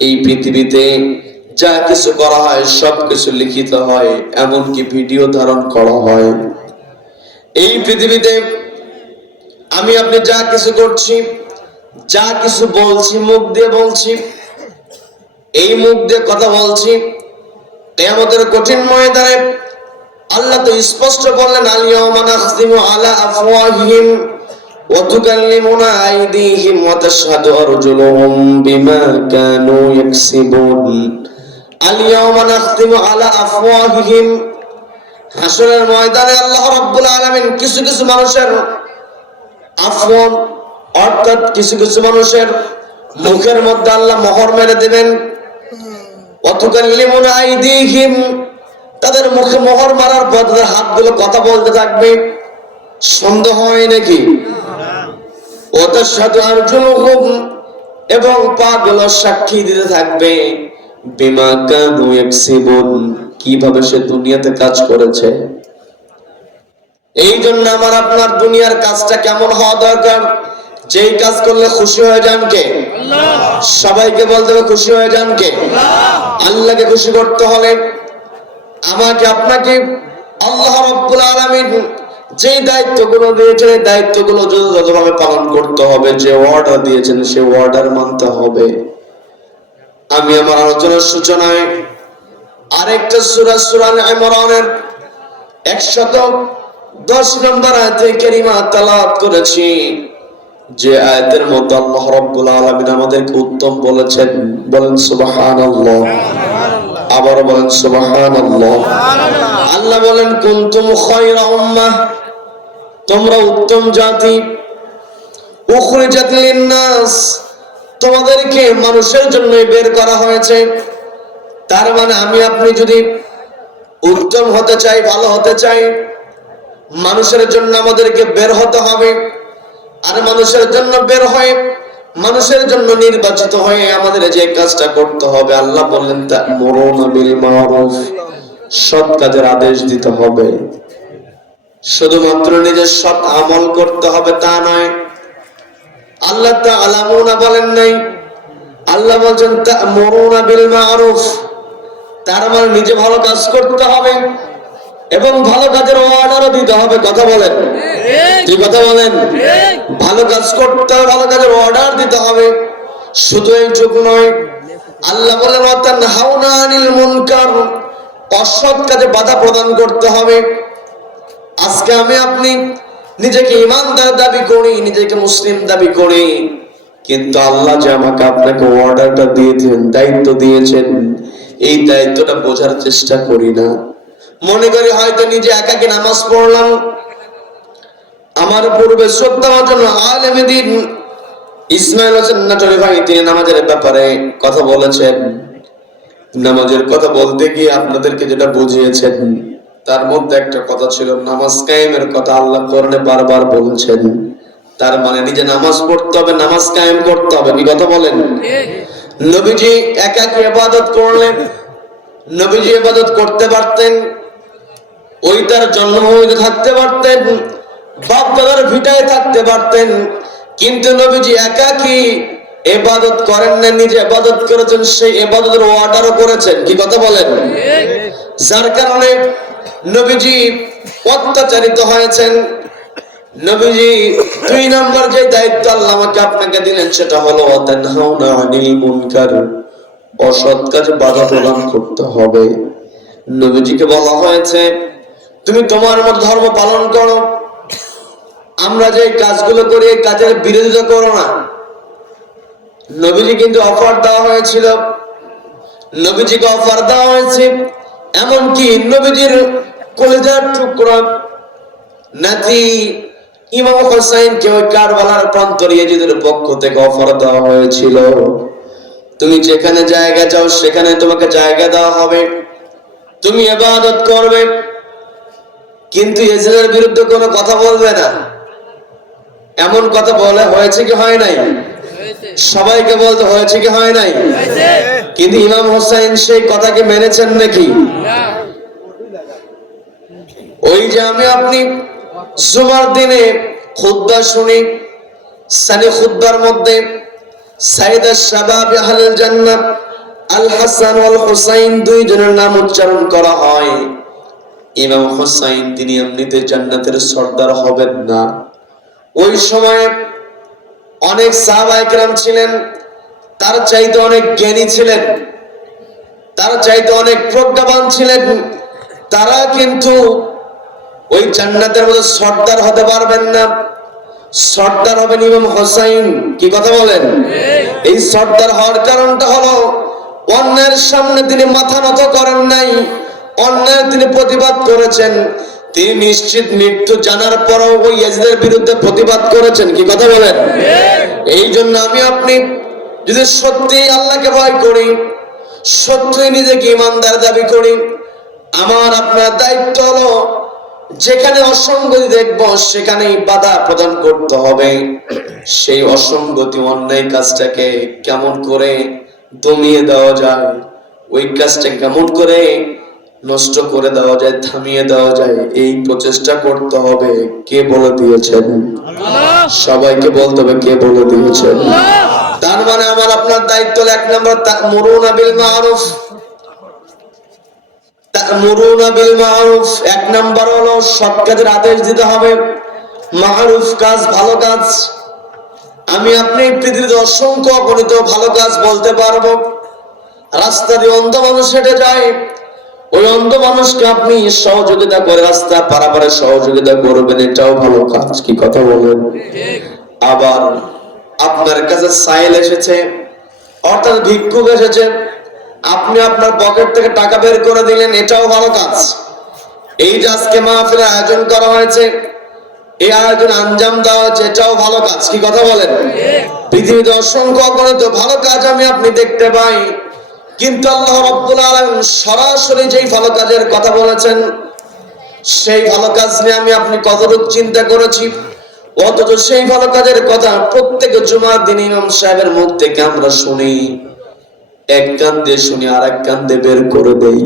এই পৃথিবীতে যা কিছু করা হয় সব কিছু লিখিত হয়, এমনকি ভিডিও ধারণ করা হয়। এই পৃথিবীতে আমি আপনি যা কিছু করছি, যা কিছু বলছি, মুখ দিয়ে বলছি, এই মুখ দিয়ে কথা বলছি আমাদের কঠিন ময়দানে আল্লাহ তো স্পষ্ট বললেন নাখতিমু আলা আফওয়াহিহিম। আইদিহিম ওয়া তাশহাদু আরজুলুহুম বিমা কানু ইয়াকসিবুন আলিয়াউমা নাখতিমু আলা আফওয়াহিহিম হাসরের ময়দানে আল্লাহ রাব্বুল আলামিন কিছু কিছু মানুষের আফওয়ান অর্থাৎ কিছু কিছু মানুষের মুখের মধ্যে আল্লাহ মোহর মেরে দেবেন। অতুকাল্লিমুন আইদিহিম তাদের মুখে মোহর মারার পর তাদের হাতগুলো কথা বলতে থাকবে। সন্দেহ হয় নাকি? সাথে আরজুলুহুম এবং পা গুলো সাক্ষী দিতে থাকবে। বিমা কানু ইয়াকসিবুন। কীভাবে সে দুনিয়াতে কাজ করেছে? এই জন্য আমার আপনার দুনিয়ার কাজটা কেমন হওয়া দরকার? যেই কাজ করলে খুশি হয়ে যান কে? সবাইকে বলতে হবে খুশি হয়ে যান কে? আল্লাহকে খুশি করতে হলে আমাকে আপনাকে আল্লাহ রব্বুল আলামিন যে দায়িত্বগুলো দিয়েছেন এই দায়িত্বগুলো যথাযথভাবে পালন করতে হবে। যে অর্ডার দিয়েছেন সে অর্ডার মানতে হবে। আমি আমার আলোচনার সূচনায় আরেকটা সূরা সূরা ইমরানের একশত দশ নম্বর আয়াতে কারিমা তালাওয়াত করেছি। যে আয়াতের মধ্যে আল্লাহ রাব্বুল আলামিন আমাদেরকে উত্তম বলেছেন বলেন সুবহানাল্লাহ। আবার বলেন সুবহানাল্লাহ। আল্লাহ বলেন কুনতুম খায়রা উম্মাহ। তোমরা উত্তম জাতি। উখরিজাত লিন-নাস, তোমাদেরকে মানুষের জন্য বের করা হয়েছে। তার মানে আমি, আপনি যদি উত্তম হতে চাই, ভালো হতে চাই, মানুষের জন্য আমাদেরকে বের হতে হবে। আর মানুষের জন্য বের হয়ে, মানুষের জন্য নির্বাচিত হয়ে আমাদের যে কাজটা করতে হবে, আল্লাহ বললেন তা মরুনা বিল মারুফ। সৎ কাজের আদেশ দিতে হবে। শুধুমাত্র নিজের সৎ আমল করতে হবে তা নয়। আল্লাহ তা আলামুনা বলেন নাই। আল্লাহ বলছেন তা মরুনা বিল মারুফ। তার মানে নিজে ভালো কাজ করতে হবে এবং ভালো কাজের অর্ডারও দিতে হবে। কথা বলেন। কি কথা বলেন? ভালো কাজ করতে হবে ভালো কাজের অর্ডার দিতে হবে। শুধু এইটুকু নয় আল্লাহ বলেন অর্থাৎ হাওনা আনিল মুনকার। অসৎ কাজে বাধা প্রদান করতে হবে। আজকে আমি আপনি নিজেকে ইমানদার দাবি করি, নিজেকে মুসলিম দাবি করি। কিন্তু আল্লাহ যে আমাকে আপনাকে অর্ডারটা দিয়েছেন, দায়িত্ব দিয়েছেন, এই দায়িত্বটা বোঝার চেষ্টা করি না। মনে করি হয়তো নিজে একাকে নামাজ পড়লাম। আমার পূর্বে শ্রদ্ধা জন্য আলেমে দিন। ইসমাইল হোসেন নাটরি ভাই, তিনি নামাজের ব্যাপারে কথা বলেছেন। নামাজের কথা বলতে গিয়ে আপনাদেরকে যেটা বুঝিয়েছেন তার মধ্যে একটা কথা ছিল, নামাজ কায়েমের কথা আল্লাহ কোরআনে বারবার বলছেন। তার মানে নিজে নামাজ পড়তে হবে, নামাজ কায়েম করতে হবে, কি কথা বলেন? নবীজি একাকে ইবাদত করলেন, নবীজি ইবাদত করতে পারতেন, ওই তার জন্মভূমিতে থাকতে পারতেন, বাপ দাদার ভিটায় থাকতে পারতেন, কিন্তু নবীজি একাকি এবাদত করেন না নিজে এবাদত করেছেন, সেই এবাদতের অর্ডারও করেছেন, কি কথা বলেন? যার কারণে নবীজি অত্যাচারিত হয়েছেন। নবীজি দুই নম্বর যে দায়িত্ব আল্লাহ আমাকে আপনাকে দিলেন, সেটা হলো মুনকার অসৎ কাজে বাধা প্রদান করতে হবে। নবীজিকে বলা হয়েছে, তুমি তোমার মত ধর্ম পালন করো। আমরা যে কাজগুলো করি, এই কাজের বিরোধিতা করো না। নবীজি কিন্তু অফার দেওয়া হয়েছিল। নবীজিকে অফার দেওয়া হয়েছে। এমনকি নবীজির কলিজার টুকরা নাতি ইমাম হোসাইনকে ওই কারবালার প্রান্তর ইয়াজিদের পক্ষ থেকে অফার দেওয়া হয়েছিল। তুমি যেখানে জায়গা চাও সেখানে তোমাকে জায়গা দেওয়া হবে। তুমি ইবাদত করবে। কিন্তু ইয়াজিদের বিরুদ্ধে কোনো কথা বলবে না। এমন কথা বলে হয়েছে কি হয় নাই? সবাইকে বলতে হয়েছে কি হয় নাই? কিন্তু ইমাম হোসাইন সেই কথাকে মেনেছেন নাকি? ওই যে আমি আপনি জুমার দিনে খুদ্া শুনি, সানি খুদ্বার মধ্যে সাইদা শাবাব আহলুল জান্নাত, আল হাসান ওয়াল হুসাইন দুইজনের নাম উচ্চারণ করা হয়। ইমাম হুসাইন, তিনি এমনিতে জান্নাতের সর্দার হবেন না। ওই সময়ে অনেক সাহাবা একরাম ছিলেন, তার চাইতে অনেক জ্ঞানী ছিলেন, তার চাইতে অনেক প্রজ্ঞাবান ছিলেন। তারা কিন্তু ওই জান্নাতের মধ্যে সর্দার হতে পারবেন না। সর্দার হবেন ইমাম হোসাইন। কি কথা বলেন? এই সর্দার হওয়ার কারণটা হলো অন্যের সামনে তিনি মাথা নত করেন নাই অন্যের তিনি প্রতিবাদ করেছেন। তিনি নিশ্চিত মৃত্যু জানার পরও ওই ইয়াজিদের বিরুদ্ধে প্রতিবাদ করেছেন। কি কথা বলেন? এই জন্য আমি আপনি যদি সত্যি আল্লাহকে ভয় করি সত্যি নিজেকে ইমানদার দাবি করি আমার আপনার দায়িত্ব হলো যেখানে অসঙ্গতি দেখব, সেখানেই বাধা প্রদান করতে হবে। সেই অসঙ্গতি অন্যায় কাজটাকে কেমন করে দমিয়ে দেওয়া যায়, ওই কাজটা কেমন করে নষ্ট করে দেওয়া যায়, থামিয়ে দেওয়া যায়, এই প্রচেষ্টা করতে হবে। কে বলে দিয়েছেন? সবাইকে বলতে হবে কে বলে দিয়েছেন। তার মানে আমার আপনার দায়িত্ব এক নম্বর মরুনা বিল মারুফ। এক হলো, সৎ কাজের আদেশ দিতে হবে। কাজ, ভালো কাজ। আমি আপনি পৃথিবীতে অসংখ্য অগণিত ভালো কাজ বলতে পারব। রাস্তা দিয়ে অন্ধ মানুষ হেঁটে যায়। ওই অন্ধ মানুষকে আপনি সহযোগিতা করে রাস্তা পারাপারে সহযোগিতা করবেন। এটাও ভালো কাজ। কি কথা বলেন? আবার আপনার কাছে সাইল এসেছে, অর্থাৎ ভিক্ষুক এসেছে। আপনি আপনার পকেট থেকে টাকা বের করে দিলেন, এটাও ভালো কাজ। এই যে আজকে মাহফিলের আয়োজন করা হয়েছে, এই আয়োজন আঞ্জাম দেওয়া হয়েছে, এটাও ভালো কাজ। কি কথা বলেন? পৃথিবীতে অসংখ্য অগণিত ভালো কাজ আমি আপনি দেখতে পাই, কিন্তু আল্লাহ রব্বুল আলামিন সরাসরি যেই ভালো কাজের কথা বলেছেন, সেই ভালো কাজ নিয়ে আমি আপনি কতটুকু চিন্তা করেছি। অথচ সেই ভালো কাজের কথা প্রত্যেক জুমার দিন ইমাম সাহেবের মুখ থেকে আমরা শুনি। এক কান দিয়ে শুনি আর এক কান দিয়ে বের করে দেই।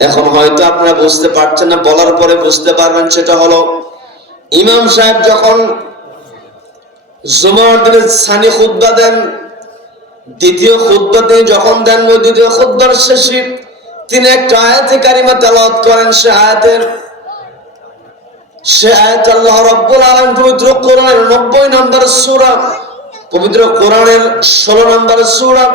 এখন হয়তো আপনারা বুঝতে পারছেন না, বলার পরে বুঝতে পারবেন, সেটা হলো ইমাম সাহেব যখন জুমার সানি খুদ্া দেন, দ্বিতীয় খুদ্া তিনি যখন দেন, ওই দ্বিতীয় খুদ্বার শেষে তিনি একটা আয়াতে কারিমা তেলাওয়াত করেন, সে আয়াতের সে আয়াত আল্লাহ রাব্বুল আলামিন পবিত্র কোরআনের 90 নম্বর সূরা, পবিত্র কোরআনের 16 নম্বর সূরা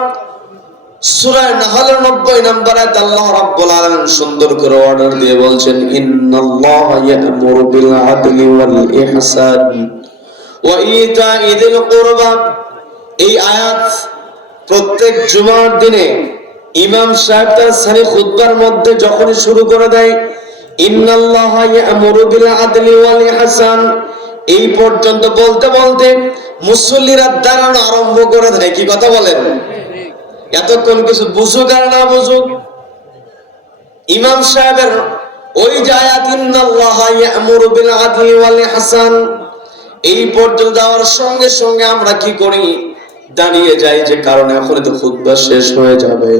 সূরা নাহলের 90 নম্বর আল্লাহ রাব্বুল আলামিন সুন্দর করে অর্ডার দিয়ে বলছেন, ইন্নাল্লাহা ইয়া'মুরু বিল আদলি ওয়াল ইহসান ওয়া ইতা'i যিল কুরবা। এই আয়াত প্রত্যেক জুমার দিনে ইমাম সাহেব তার সারি মধ্যে যখনই শুরু করে দেয়, ইন্নাল্লাহা আদলি এই পর্যন্ত বলতে বলতে মুসল্লিরা দাঁড়ানো আরম্ভ করে দেয়। কি কথা বলেন? এতক্ষণ কিছু বুঝুক আর না বুঝুক, ইমাম সাহেবের ওই ইহসান এই পর্যন্ত যাওয়ার সঙ্গে সঙ্গে আমরা কি করি? দাঁড়িয়ে যাই যে কারণে এখন তো খুতবা শেষ হয়ে যাবে।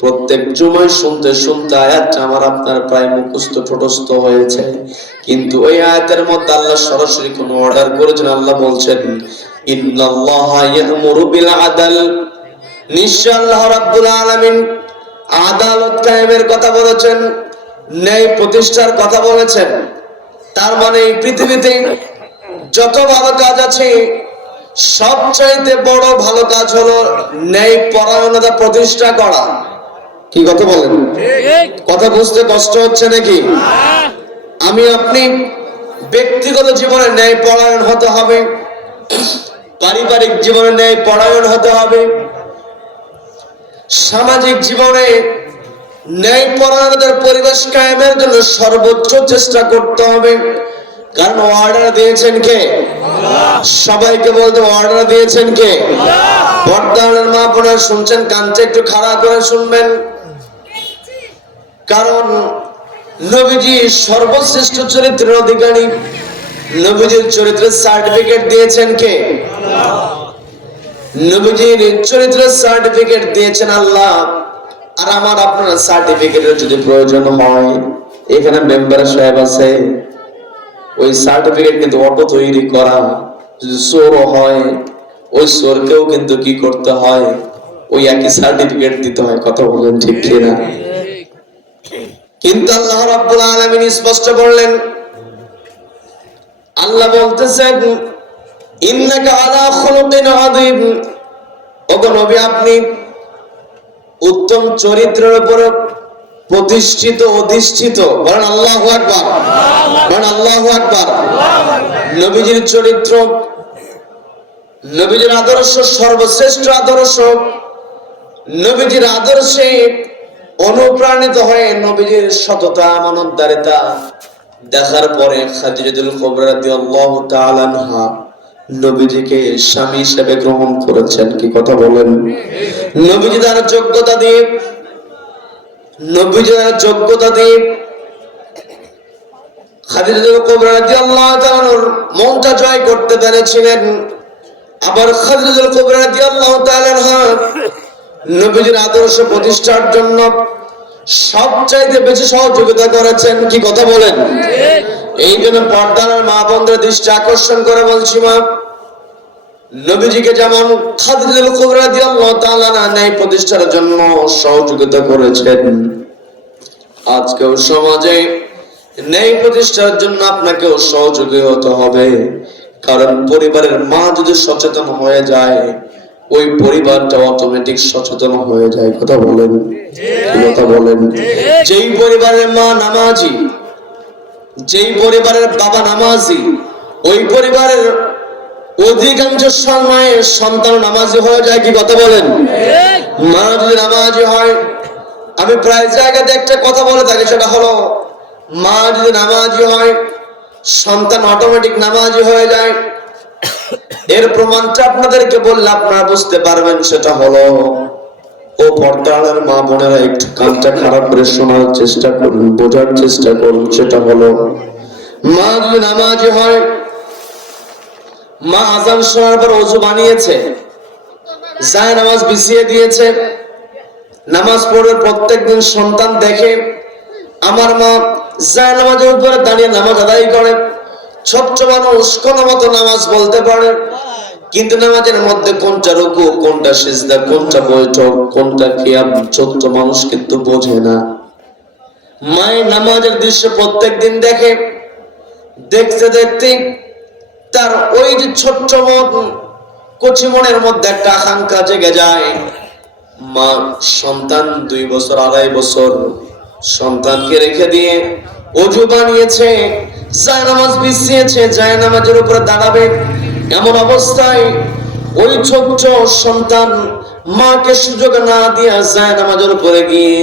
প্রত্যেক জুমায় শুনতে শুনতে আয়াতটা আমার আপনার প্রায় মুখস্থ ঠোঁটস্থ হয়েছে। কিন্তু ওই আয়াতের মধ্যে আল্লাহ সরাসরি কোন অর্ডার করেছেন? আল্লাহ বলছেন, ইন্নাল্লাহা ইয়া'মুরু বিল আদল নিশ্চয় আল্লাহ রাব্বুল আলামিন আদালত কায়েমের কথা বলেছেন ন্যায় প্রতিষ্ঠার কথা বলেছেন। তার মানে এই পৃথিবীতে যত ভালো কাজ আছে সবচাইতে বড় ভালো কাজ হলো ন্যায় পরায়ণতা প্রতিষ্ঠা করা। কি কথা বলেন? কথা বুঝতে কষ্ট হচ্ছে নাকি? আমি আপনি ব্যক্তিগত জীবনে ন্যায় পরায়ণ হতে হবে পারিবারিক জীবনে ন্যায় পরায়ণ হতে হবে সামাজিক জীবনে ন্যায় পরায়ণতার পরিবেশ কায়েমের জন্য সর্বোচ্চ চেষ্টা করতে হবে। কারণ অর্ডার দিয়েছেন কে? সবাইকে বলতে অর্ডার দিয়েছেন কে? বর্তমানের মা বোনের শুনছেন, কানটা একটু খারাপ করে শুনবেন। কারণ নবীজি সর্বশ্রেষ্ঠ চরিত্রের অধিকারী। নবীজির চরিত্রের সার্টিফিকেট দিয়েছেন কে? নবীজির চরিত্র সার্টিফিকেট দিয়েছেন আল্লাহ। আর আমার আপনার সার্টিফিকেটের যদি প্রয়োজন হয়, এখানে মেম্বার সাহেব আছে। ওই সার্টিফিকেট কিন্তু অটো তৈরি করা। যদি চোরও হয়, ওই চোরকেও কিন্তু কি করতে হয়? ওই একই সার্টিফিকেট দিতে হয়, কথা বলেন ঠিক কিনা? কিন্তু আল্লাহ রাব্বুল আলামিন স্পষ্ট বললেন, আল্লাহ বলতেছেন আপনি উত্তম চরিত্রের উপর প্রতিষ্ঠিত, অধিষ্ঠিত। বলেন আল্লাহু বলেন আল্লাহু নবীজির চরিত্র, নবীজির আদর্শ সর্বশ্রেষ্ঠ আদর্শ। নবীজির আদর্শে অনুপ্রাণিত হয়ে নবীজির সততা আমানতদারিতা দেখার পরে খাদিজাতুল কুবরা তাআলা আনহা নবীজিকে স্বামী হিসেবে গ্রহণ করেছেন, কি কথা বলেন? নবীজি তার যোগ্যতা দিয়ে, নবীজি তার যোগ্যতা দিয়ে জয় করতে আবার আদর্শ প্রতিষ্ঠার জন্য সবচাইতে বেশি সহযোগিতা করেছেন, কি কথা বলেন? এই জন্য পর্দার মা বোনদের দৃষ্টি আকর্ষণ করে বলছি মা। নবীজিকে যেমন খাদিজাতুল কুবরা রাদিয়াল্লাহু তাআলা ন্যায় প্রতিষ্ঠার জন্য সহযোগিতা করেছেন আজকেও সমাজে ন্যায় প্রতিষ্ঠার জন্য আপনাকেও সহযোগী হতে হবে। কারণ পরিবারের মা যদি সচেতন হয়ে যায় ওই পরিবারটা অটোমেটিক সচেতন হয়ে যায়। কথা বলেন। কথা বলেন। যেই পরিবারের মা নামাজি যেই পরিবারের বাবা নামাজি, ওই পরিবারের অধিকাংশ সময়ে সন্তান নামাজি হয়ে যায় কি কথা বলেন? মা যদি নামাজি হয়, আমি প্রায় জায়গাতে একটা কথা বলে থাকি, সেটা হলো, মা যদি নামাজি হয়, সন্তান অটোমেটিক নামাজি হয়ে যায়। এর প্রমাণটা আপনাদেরকে বললে আপনারা বুঝতে পারবেন, সেটা হলো ও পর্দার মা বোনেরা একটু কানটা খারাপ করে শোনার চেষ্টা করুন, বোঝার চেষ্টা করুন, সেটা হলো, মা যদি নামাজি হয়, মা আজান শোনার পর অজু বানিয়েছে, যায় নামাজ বিছিয়ে দিয়েছে, নামাজ পড়ে প্রত্যেকদিন সন্তান দেখে, আমার মা যায় নামাজের উপরে দাঁড়িয়ে নামাজ আদায় করে, ছোট্ট মানুষ কোন মতো নামাজ বলতে পারে কিন্তু নামাজের মধ্যে কোনটা রুকু, কোনটা সিজদা, কোনটা বৈঠক, কোনটা কিয়াম ছোট্ট মানুষ কিন্তু বোঝে না। মায়ের নামাজের দৃশ্য প্রত্যেক দিন দেখে, দেখতে দেখতে তার ওই যে ছোট্ট মন, কচি মনের মধ্যে একটা আকাঙ্ক্ষা জেগে যায়। মা সন্তান দুই বছর, আড়াই বছর সন্তানকে রেখে দিয়ে অজু বানিয়েছে জায়নামাজ বিছিয়েছে জায়নামাজের উপরে দাঁড়াবে। এমন অবস্থায় ওই ছোট্ট সন্তান মাকে সুযোগ না দিয়া জায়নামাজের উপরে গিয়ে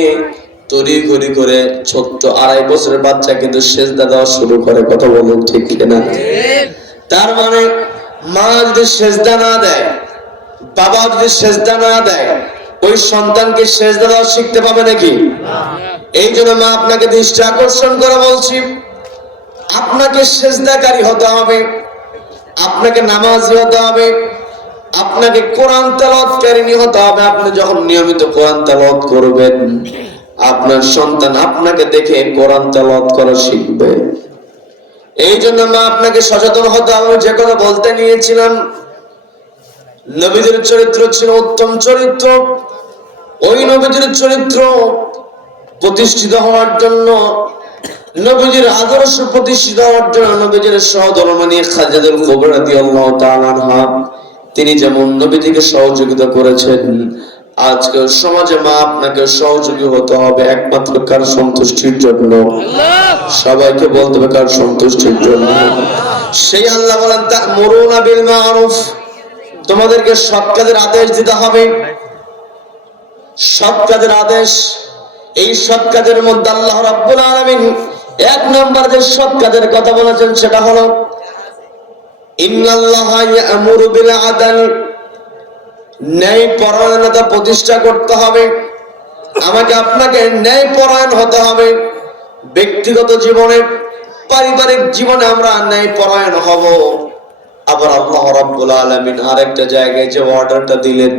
তরি করে ছোট্ট আড়াই বছরের বাচ্চা কিন্তু সেজদা দেওয়া শুরু করে, কথা বলুন ঠিক তার মানে মা যদি সেজদা না দেয়, বাবা যদি সেজদা না দেয়, ওই সন্তানকে সেজদা দেওয়া শিখতে পাবে নাকি? এই জন্য মা আপনাকে দৃষ্টি আকর্ষণ করে বলছি, আপনাকে সেজদাকারী হতে হবে। আপনাকে নামাজি হতে হবে, আপনাকে কোরআন তেলাওয়াতকারী হতে হবে, আপনি যখন নিয়মিত কোরআন তেলাওয়াত করবেন, আপনার সন্তান আপনাকে দেখে কোরআন তেলাওয়াত করা শিখবে। এই জন্য মা আপনাকে সচেতন হতে হবে, যে কথা বলতে নিয়েছিলাম, নবীদের চরিত্র ছিল উত্তম চরিত্র, ওই নবীদের চরিত্র প্রতিষ্ঠিত হওয়ার জন্য নবীজির আদর্শ প্রতিষ্ঠিত হওয়ার জন্য নবীজির সহধর্মণী খাজাদুল কুবরা রাদিয়াল্লাহু তাআলা তিনি যেমন নবীজিকে সহযোগিতা করেছেন আজকে সমাজে মা আপনাকে সহযোগী হতে হবে একমাত্র কার সন্তুষ্টির জন্য। সবাইকে বলতে হবে কার সন্তুষ্টির জন্য। সেই আল্লাহ বলেন তা মরুনা বিল মারুফ। তোমাদেরকে সৎ কাজের আদেশ দিতে হবে। সৎ কাজের আদেশ এই সৎ কাজের মধ্যে আল্লাহ রাব্বুল আলামিন এক নম্বর যে সৎ কাজের কথা বলেছেন সেটা হলো ন্যায় পরায়ণতা প্রতিষ্ঠা করতে হবে। আমাকে আপনাকে ন্যায় পরায়ণ হতে হবে। ব্যক্তিগত জীবনে, পারিবারিক জীবনে আমরা ন্যায় পরায়ণ হব। আবার আল্লাহ রাব্বুল আলামিন আরেকটা জায়গায় যে অর্ডারটা দিলেন,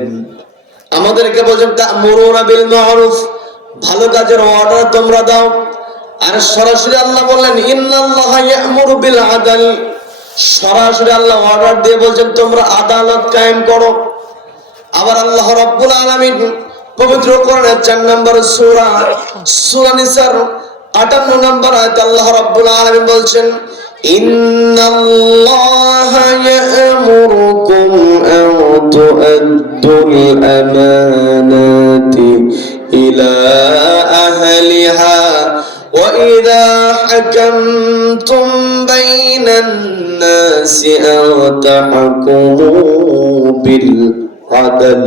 আমাদেরকে বলছেন, তা'মুরুনা বিল মারুফ ভালো কাজের অর্ডার তোমরা দাও। আর সরাসরি আল্লাহ বললেন ইয়ামুরু আদল। সরাসরি আল্লাহ অর্ডার দিয়ে বলছেন, তোমরা আদালত কায়েম করো। আবার আল্লাহ রাব্বুল আলামিন পবিত্র কোরআনের 4 নম্বর সূরা সূরা নিসার 58 নম্বর আয়াতে আল্লাহ রাব্বুল আলামিন বলছেন, ইন্নাল্লাহা ইয়া'মুরুকুম তু'আদ্দুল আমানাতি ইলা وإذا حكمتم بين الناس أن تحكموا بالعدل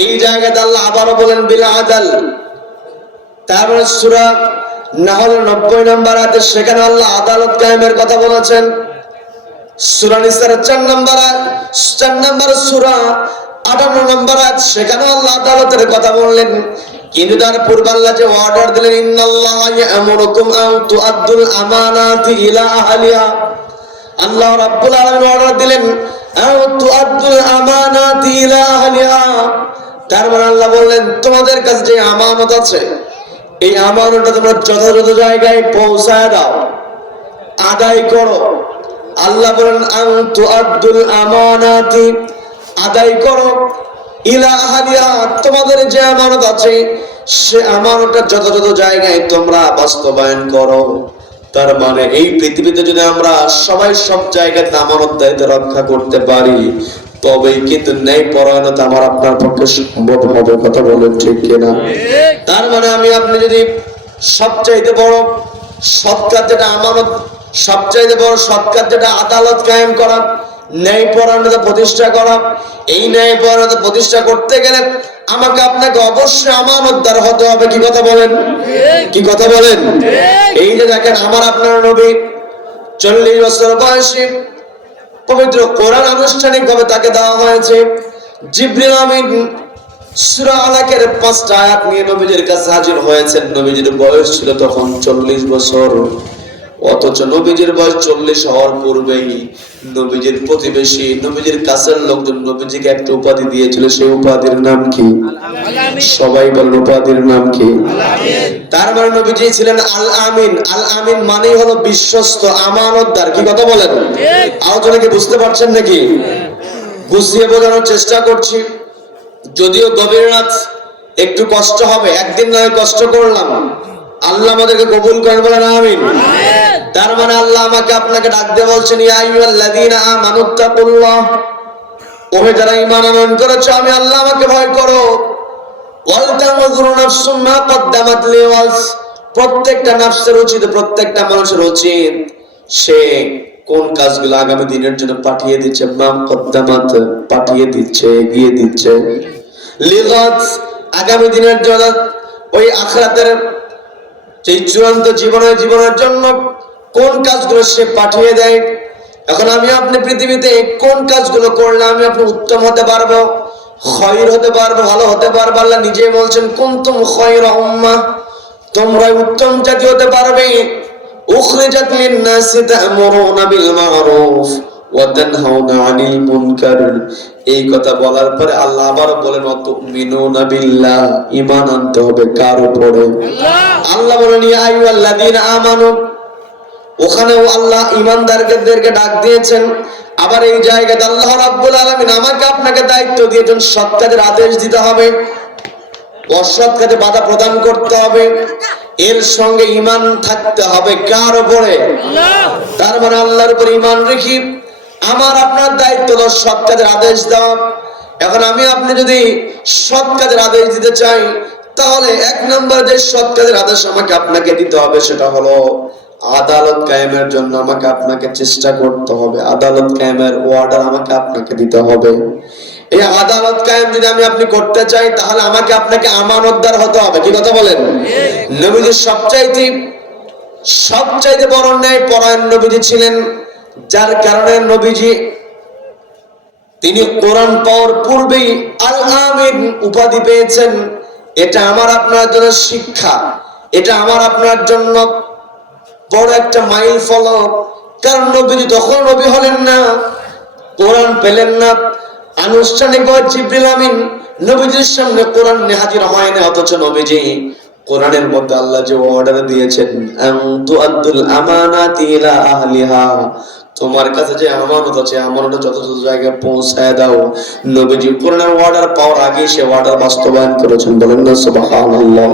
এই জায়গাতে আল্লাহ আবারও বলেন বিল আদাল তারপরে সূরা নাহল 90 নম্বর আয়াতে সেখানে আল্লাহ আদালত কায়েমের কথা বলেছেন সূরা নিসার 4 নম্বর আয়াত 4 নম্বর সূরা 58 নম্বর আয়াত সেখানে আল্লাহ আদালতের কথা বললেন কিন্তু তার পূর্বে আল্লাহ যে অর্ডার দিলেন, ইন্নাল্লাহ ইয়ামুরুকুম আন তুআদ্দুল আমানাতি ইলা আহলিহা। আল্লাহ রাব্বুল আলামিন অর্ডার দিলেন, আন তুআদ্দুল আমানাতি ইলা আহলিহা। তার মানে আল্লাহ বললেন, তোমাদের কাছে যে আমানত আছে, এই আমানতটা তোমরা যথাযথ জায়গায় পৌঁছায় দাও, আদায় করো। আল্লাহ বলেন আন তুআদ্দুল আমানাতি, আদায় করো। ইলা আহাদিয়া তোমাদের যে আমানত আছে সে আমানতটা যথাযথ জায়গায় তোমরা বাস্তবায়ন করো। তার মানে এই পৃথিবীতে যদি আমরা সবাই সব জায়গাতে আমানত দায়িত্ব রক্ষা করতে পারি তবেই কিন্তু ন্যায় পরায়ণতা আমার আপনার পক্ষে সম্ভব হবে কথা বলেন ঠিক কিনা? তার মানে আমি আপনি যদি সবচাইতে বড় সৎ কাজ যেটা আমানত সবচাইতে বড় সৎ কাজ যেটা আদালত কায়েম করা ন্যায় পরায়ণতা প্রতিষ্ঠা করা। এই ন্যায় পরায়ণতা প্রতিষ্ঠা করতে গেলে আমাকে আপনাকে অবশ্যই আমানতদার হতে হবে। কি কথা বলেন? কি কথা বলেন? এই যে দেখেন আমার আপনার নবী চল্লিশ বছর বয়সী, পবিত্র কোরআন আনুষ্ঠানিক ভাবে তাকে দেওয়া হয়েছে। জিব্রিল আমিন সূরা আলাকের পাঁচটা আয়াত নিয়ে নবীজির কাছে হাজির হয়েছেন। নবীজির বয়স ছিল তখন চল্লিশ বছর। অথচ নবীজির বয়স চল্লিশ হওয়ার পূর্বেই নবীজির প্রতিবেশী নবীজির কাছের লোকজন নবীজিকে একটা উপাধি দিয়েছিল সেই উপাধির নাম কি? সবাই বলেন উপাধির নাম কি? তার মানে নবীজি ছিলেন আল আমিন আল আমিন মানেই হলো বিশ্বস্ত আমানতদার। কি কথা বলেন? আলোচনা কি বুঝতে পারছেন নাকি? গুছিয়ে বোঝানোর চেষ্টা করছি। যদিও গভীর রাত একটু কষ্ট হবে একদিন নয় কষ্ট করলাম। আল্লাহ আমাদেরকে কবুল করেন বলেন আমিন। তার মানে আল্লাহ আমাকে আপনাকে ডাক দিয়ে বলছেন ওহে যারা ঈমান আনয়ন করেছ, আমি আল্লাহ আমাকে ভয় করো। প্রত্যেকটা নাফসের উচিত, প্রত্যেকটা মানুষের উচিত সে কোন কাজগুলো আগামী দিনের জন্য পাঠিয়ে দিচ্ছে। মা কদ্দামাত পাঠিয়ে দিচ্ছে, এগিয়ে দিচ্ছে। লিগাত আগামী দিনের জন্য, ওই আখরাতের সেই চূড়ান্ত জীবনের জীবনের জন্য কোন কাজগুলো সে পাঠিয়ে দেয়? এখন আমি আপনি পৃথিবীতে কোন কাজগুলো করলে আমি আপনি উত্তম হতে পারব? খয়র হতে পারব ভালো হতে পারব? আল্লাহ নিজেই বলছেন কুনতুম খয়রা উম্মাহ তোমরা উত্তম জাতি হতে পারবে। উখরিজাত লিন-নাসি তা'মুরুনা বিল মা'রুফ ওয়া তানহাউনা 'আনিল মুনকার। এই কথা বলার পরে আল্লাহ আবার বলেন অতুমিনুনা বিল্লাহ ঈমান আনতে হবে কার উপরে? আল্লাহ বলেন ইয়া আইয়ুহাল্লাযীনা আমানু ওখানেও আল্লাহ ইমানদারদেরকে ডাক দিয়েছেন। আবার এই জায়গাতে আল্লাহ রাব্বুল আলামিন আমাকে আপনাকে দায়িত্ব দিয়েছেন, সৎ কাজের আদেশ দিতে হবে, অসৎ কাজে বাধা প্রদান করতে হবে। এর সঙ্গে ইমান থাকতে হবে কার উপরে? তার মানে আল্লাহর উপর ইমান রেখি আমার আপনার দায়িত্ব হলো সৎ কাজের আদেশ দেওয়া। এখন আমি আপনি যদি সৎ কাজের আদেশ দিতে চাই, তাহলে এক নম্বর যে সৎ কাজের আদেশ আমাকে আপনাকে দিতে হবে সেটা হলো আদালত কায়েমের জন্য আমাকে আপনাকে চেষ্টা করতে হবে। আদালত কায়েমের অর্ডার আমাকে আপনাকে দিতে হবে। এই আদালত কায়েম যদি আমি আপনি করতে চাই, তাহলে আমাকে আপনাকে আমানতদার হতে হবে। কি কথা বলেন? নবীজি সবচাইতে সবচাইতে বড় ন্যায় পরায়ণ নবীজি ছিলেন, যার কারণে নবীজি, তিনি কোরআন পাওয়ার পূর্বেই আল আমিন উপাধি পেয়েছেন। এটা আমার আপনার জন্য শিক্ষা। এটা আমার আপনার জন্য বড় একটা মাইল ফলক। কারণ নবীজি তখন নবী হলেন না, কোরআন পেলেন না। আনুষ্ঠানিক জিব্রিল আমিন নবীজির সামনে কোরআন হয় না অথচ নবীজি কোরআনের মধ্যে আল্লাহ যে অর্ডার দিয়েছেন তুআদ্দুল আমানাতি ইলা আহলিহা। তোমার কাছে যে আমানত আছে, আমানতটা যথাযথ জায়গায় পৌঁছায় দাও। নবীজি কোরআনের অর্ডার পাওয়ার আগে সে অর্ডার বাস্তবায়ন করেছেন। বলেন না, সুবহানাল্লাহ।